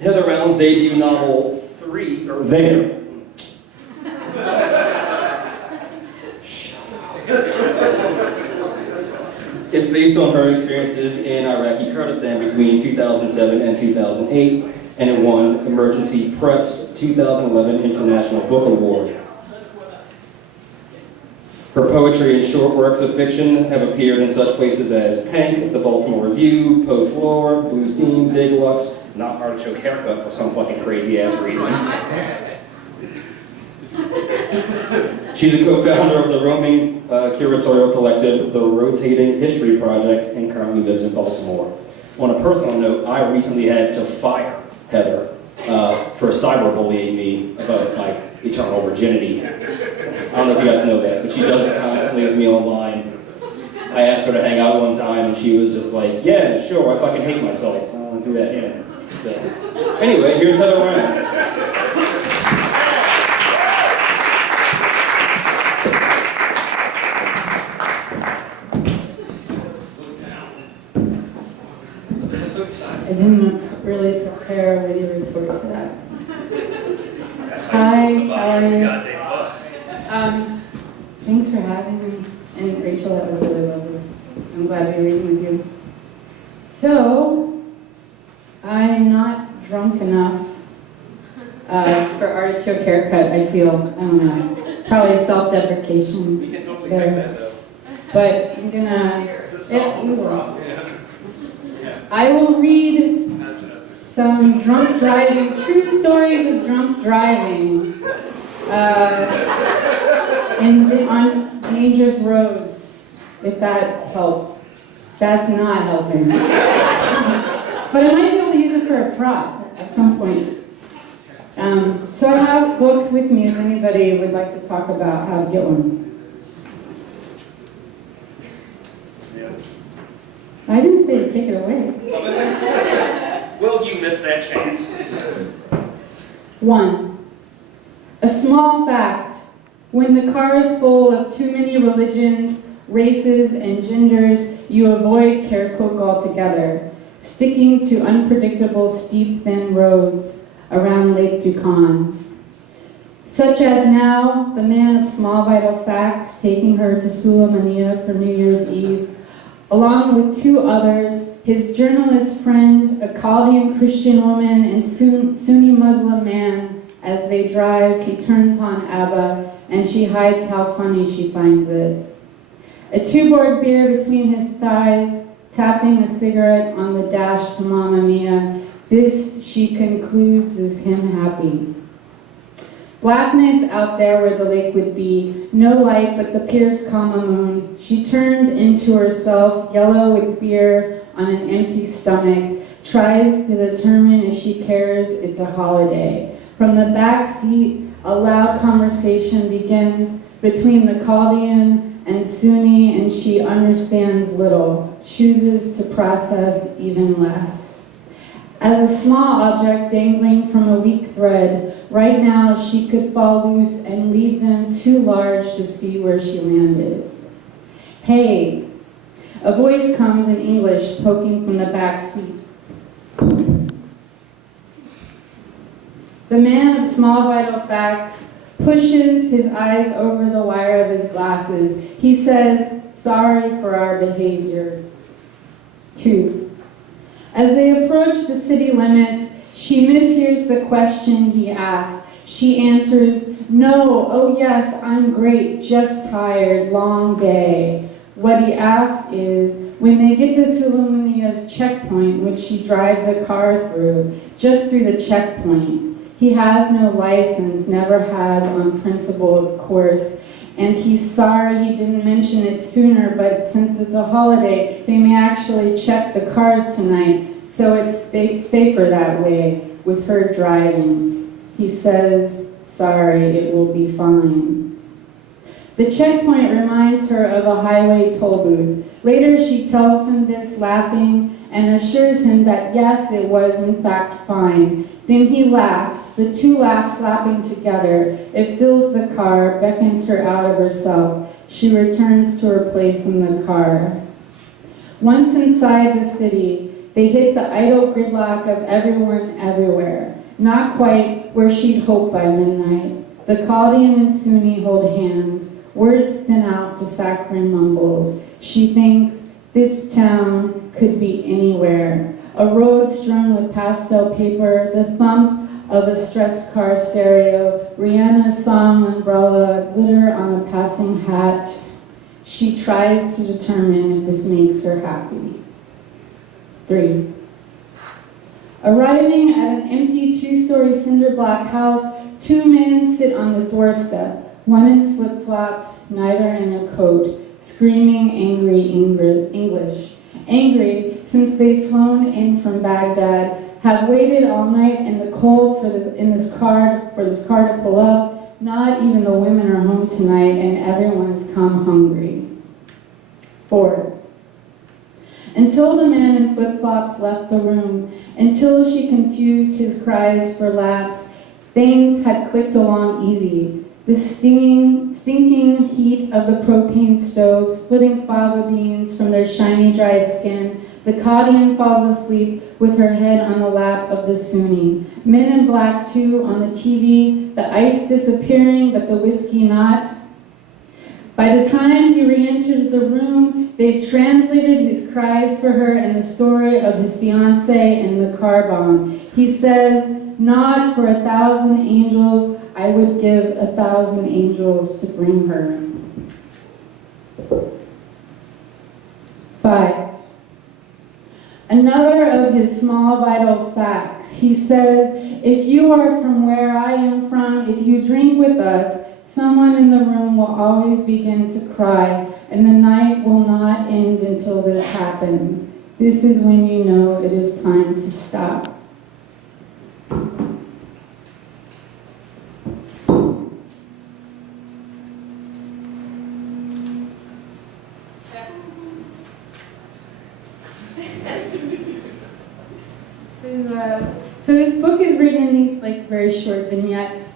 Heather Round's debut novel, There. It's based on her experiences in Iraqi Kurdistan between 2007 and 2008, and it won Emergency Press 2011 International Book Award. Her poetry and short works of fiction have appeared in such places as PANK, the Baltimore Review, Post-Lore, Blue Steam, Big Lux, not Artichoke Haircut for some fucking crazy-ass reason. She's a co-founder of the roaming curatorial collective, the Rotating History Project, and currently lives in Baltimore. On a personal note, I recently had to fire Heather for cyberbullying me about my eternal virginity. I don't know if you guys know that, but she does it constantly with me online. I asked her to hang out one time, and she was just like, yeah, sure, I fucking hate myself. I don't want to do that, yeah. So, anyway, here's Heather Round. I didn't really prepare a video retort for that. Hi, how are you? Goddamn bus. Thanks for having me. And Rachel, that was really lovely. I'm glad to be reading with you. So, I'm not drunk enough for artichoke haircut, I feel. I don't know. It's probably self-deprecation. We can totally there. fix that, though. But I'm gonna... we will. I will read some drunk driving, true stories of drunk driving on dangerous roads, if that helps. That's not helping. But I might be able to use it for a prop at some point. So I have books with me if anybody would like to talk about how to get one. I didn't say to take it away. Will you miss that chance? 1. A small fact. When the car is full of too many religions, races, and genders, you avoid Kirkuk altogether, sticking to unpredictable, steep, thin roads around Lake Dukan. Such as now, the man of small vital facts taking her to Sulaymaniyah for New Year's Eve, along with 2 others, his journalist friend, a Chaldean Christian woman, and Sunni Muslim man. As they drive, he turns on Abba, and she hides how funny she finds it. A 2-board beer between his thighs, tapping a cigarette on the dash to Mamma Mia. This, she concludes, is him happy. Blackness out there where the lake would be, no light but the pierced Kama moon. She turns into herself, yellow with beer on an empty stomach, tries to determine if she cares it's a holiday. From the back seat, a loud conversation begins between the Chaldean and Sunni, and she understands little, chooses to process even less. As a small object dangling from a weak thread, right now she could fall loose and leave them too large to see where she landed. Hey, a voice comes in English poking from the back seat. The man of small vital facts pushes his eyes over the wire of his glasses. He says, sorry for our behavior. 2. As they approach the city limits, she mishears the question he asks. She answers, no, oh yes, I'm great, just tired, long day. What he asks is, when they get to Sulaymaniyah's checkpoint, which she drives the car through, just through the checkpoint. He has no license, never has on principle, of course, and he's sorry he didn't mention it sooner, but since it's a holiday, they may actually check the cars tonight, so it's safer that way with her driving. He says, sorry, it will be fine. The checkpoint reminds her of a highway toll booth. Later she tells him this, laughing, and assures him that yes, it was in fact fine. Then he laughs, the 2 laugh slapping together. It fills the car, beckons her out of herself. She returns to her place in the car. Once inside the city, They hit the idle gridlock of everyone everywhere, not quite where she'd hoped by midnight. The Chaldean and Sunni hold hands, words thin out to saccharine mumbles. She thinks this town could be anywhere. A road strewn with pastel paper, the thump of a stressed car stereo, Rihanna's song umbrella, glitter on a passing hat. She tries to determine if this makes her happy. 3. Arriving at an empty 2-story cinder block house, 2 men sit on the doorstep, one in flip-flops, neither in a coat, screaming angry English. Angry since they've flown in from Baghdad, have waited all night in the cold for this car to pull up. Not even the women are home tonight, and everyone's come hungry. 4. Until the man in flip-flops left the room, until she confused his cries for laps, things had clicked along easy. The stinking heat of the propane stove, splitting fava beans from their shiny, dry skin. The Chaldean falls asleep with her head on the lap of the Sunni. Men in black, too, on the TV, the ice disappearing, but the whiskey not. By the time he re-enters the room, they've translated his cries for her and the story of his fiancée and the car bomb. He says, "Not for 1,000 angels, I would give 1,000 angels to bring her." 5. Another of his small vital facts. He says, if you are from where I am from, if you drink with us, someone in the room will always begin to cry, and the night will not end until this happens. This is when you know it is time to stop. So this book is written in these very short vignettes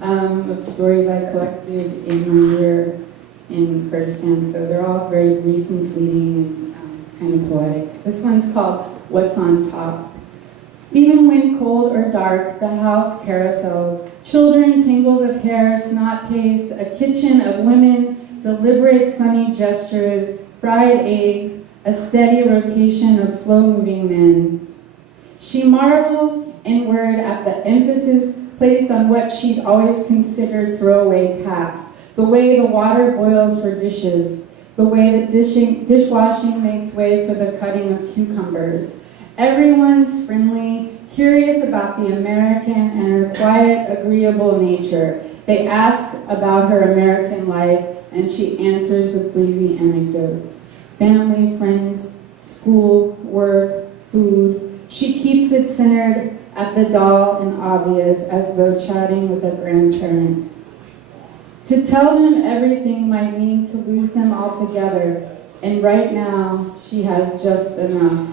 of stories I collected in my year in Kurdistan. So they're all very brief and fleeting and kind of poetic. This one's called What's on Top. Even when cold or dark, the house carousels, children, tangles of hair, snot paste, a kitchen of women, deliberate sunny gestures, fried eggs, a steady rotation of slow-moving men. She marvels inward at the emphasis placed on what she'd always considered throwaway tasks, the way the water boils for dishes, the way the dishwashing makes way for the cutting of cucumbers. Everyone's friendly, curious about the American and her quiet, agreeable nature. They ask about her American life, and she answers with breezy anecdotes. Family, friends, school, work, food. She keeps it centered at the dull and obvious, as though chatting with a grandparent. To tell them everything might mean to lose them altogether, and right now she has just enough.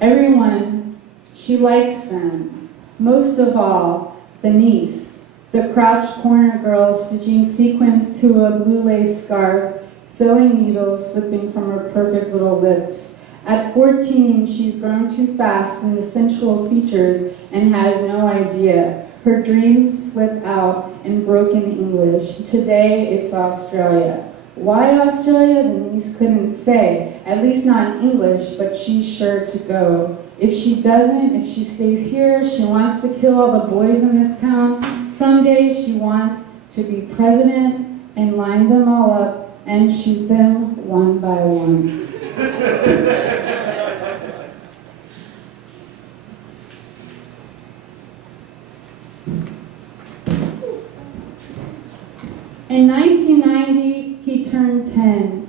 Everyone, she likes them. Most of all, the niece, the crouched corner girl stitching sequins to a blue lace scarf, sewing needles slipping from her perfect little lips. At 14, she's grown too fast in the sensual features and has no idea. Her dreams flip out in broken English. Today, it's Australia. Why Australia? The niece couldn't say, at least not in English, but she's sure to go. If she doesn't, if she stays here, she wants to kill all the boys in this town. Someday, she wants to be president and line them all up and shoot them one by one. In 1990, he turned 10.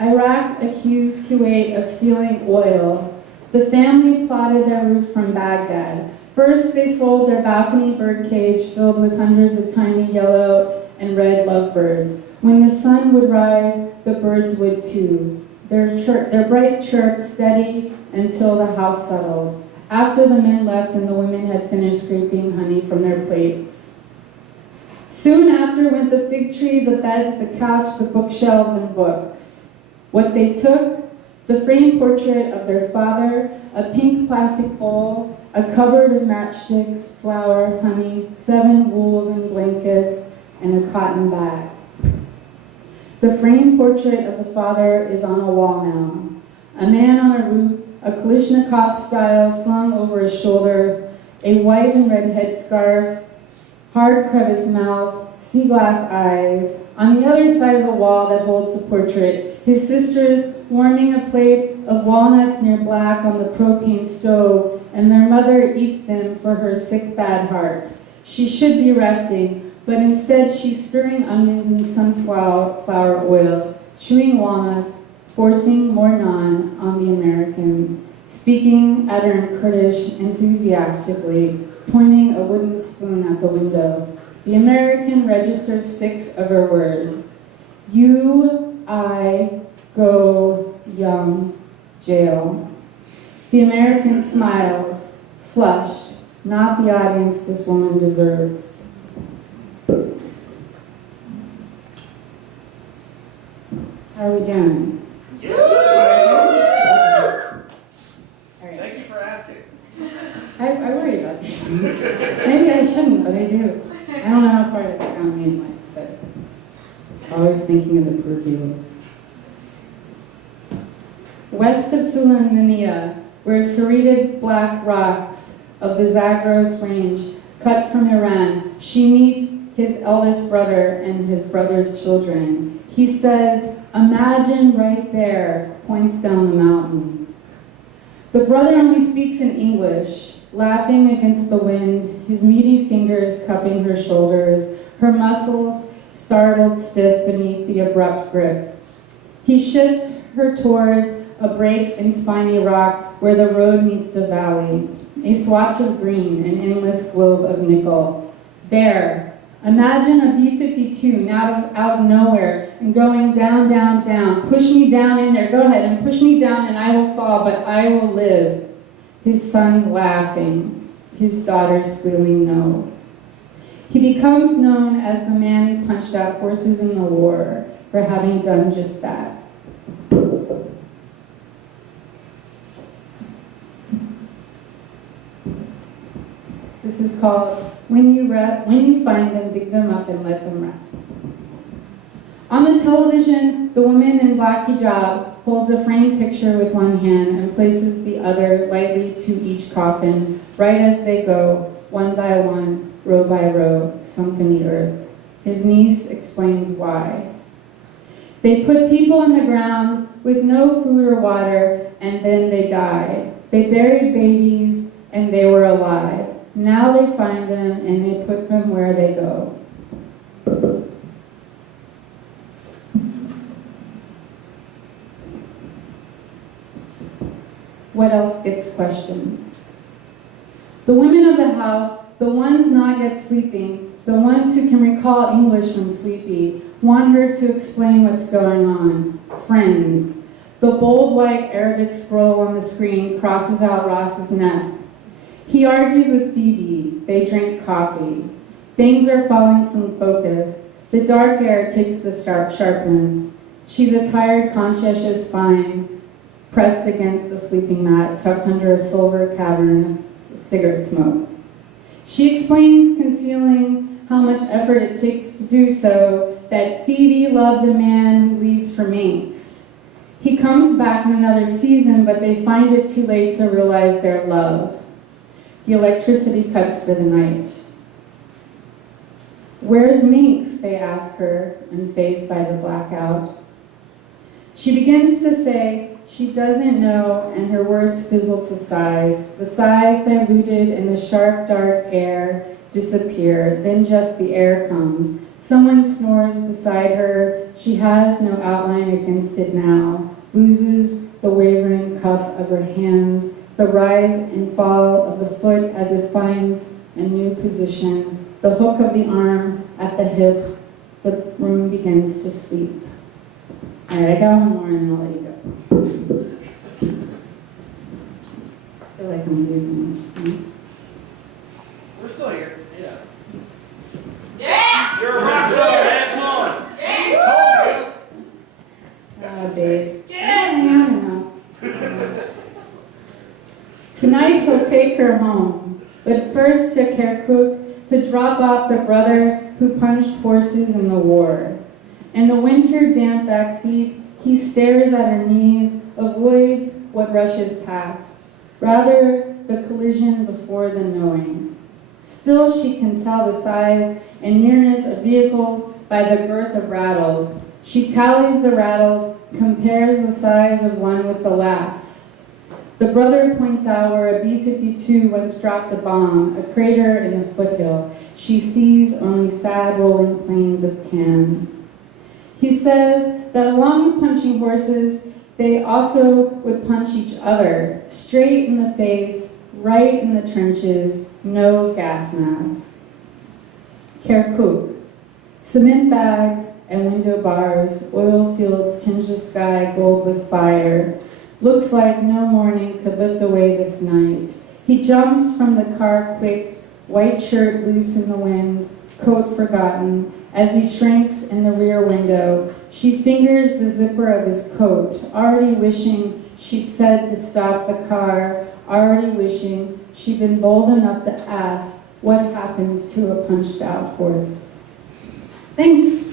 Iraq accused Kuwait of stealing oil. The family plotted their route from Baghdad. First, they sold their balcony birdcage filled with hundreds of tiny yellow and red lovebirds. When the sun would rise, the birds would too. Their bright chirp steady until the house settled. After the men left and the women had finished scraping honey from their plates. Soon after went the fig tree, the beds, the couch, the bookshelves, and books. What they took, The framed portrait of their father, a pink plastic bowl, a cupboard of matchsticks, flour, honey, 7 woven blankets, and a cotton bag. The framed portrait of the father is on a wall now. A man on a roof, a Kalashnikov style slung over his shoulder, a white and red headscarf, hard creviced mouth, sea glass eyes. On the other side of the wall that holds the portrait, his sisters warming a plate of walnuts near black on the propane stove, and their mother eats them for her sick bad heart. She should be resting, but instead she's stirring onions in sunflower oil, chewing walnuts, forcing more naan on the American, speaking at her in Kurdish enthusiastically, pointing a wooden spoon at the window. The American registers 6 of her words. You, I, go, young, jail. The American smiles, flushed, not the audience this woman deserves. How are we doing? Yeah. All right. Thank you for asking. I worry about this. Maybe I shouldn't, but I do. I don't know how far that's gone me in life, but always thinking of the poor people. West of Sulaymaniyah, where serrated black rocks of the Zagros Range cut from Iran, she meets his eldest brother and his brother's children. He says, "Imagine right there," points down the mountain. The brother only speaks in English, laughing against the wind, his meaty fingers cupping her shoulders, her muscles startled stiff beneath the abrupt grip. He shifts her towards a break in spiny rock where the road meets the valley, a swatch of green, an endless globe of nickel. There, imagine a B-52 now out of nowhere and going down, down, down. Push me down in there, go ahead and push me down and I will fall, but I will live. His son's laughing, his daughter's squealing no. He becomes known as the man who punched out horses in the war for having done just that. This is called When You Find Them, Dig Them Up and Let Them Rest. On the television, the woman in black hijab holds a framed picture with one hand and places the other lightly to each coffin, right as they go, one by one, row by row, sunk in the earth. His niece explains why. They put people in the ground with no food or water, and then they died. They buried babies, and they were alive. Now they find them, and they put them where they go. What else gets questioned? The women of the house, the ones not yet sleeping, the ones who can recall English when sleepy, want her to explain what's going on. Friends. The bold white Arabic scroll on the screen crosses out Ross's neck. He argues with Phoebe. They drink coffee. Things are falling from focus. The dark air takes the sharpness. She's a tired, conscientious spine, pressed against the sleeping mat, tucked under a silver cavern of cigarette smoke. She explains, concealing how much effort it takes to do so, that Phoebe loves a man who leaves for Minx. He comes back in another season, but they find it too late to realize their love. The electricity cuts for the night. Where's Minx? They ask her, unfazed by the blackout. She begins to say she doesn't know, and her words fizzle to sighs. The sighs diluted in the sharp, dark air disappear. Then just the air comes. Someone snores beside her. She has no outline against it now. Loses the wavering cup of her hands. The rise and fall of the foot as it finds a new position. The hook of the arm at the hip. The room begins to sleep. All right, I got one more and then I'll let you go. I feel like I'm losing it. We're still here. Yeah. Yeah! You're a rock star, man. Come on. Yeah! Oh, babe. Yeah! I know. but first to Kirkuk to drop off the brother who punched horses in the war. In the winter damp backseat, he stares at her knees, avoids what rushes past, rather the collision before the knowing. Still she can tell the size and nearness of vehicles by the girth of rattles. She tallies the rattles, compares the size of one with the last. The brother points out where a B-52 once dropped a bomb, a crater in the foothill. She sees only sad rolling plains of tan. He says that along with punching horses, they also would punch each other, straight in the face, right in the trenches, no gas mask. Kirkuk. Cement bags and window bars, oil fields tinge the sky gold with fire. Looks like no morning could lift away this night. He jumps from the car quick, white shirt loose in the wind, coat forgotten. As he shrinks in the rear window, she fingers the zipper of his coat, already wishing she'd said to stop the car, already wishing she'd been bold enough to ask what happens to a punched out horse. Thanks.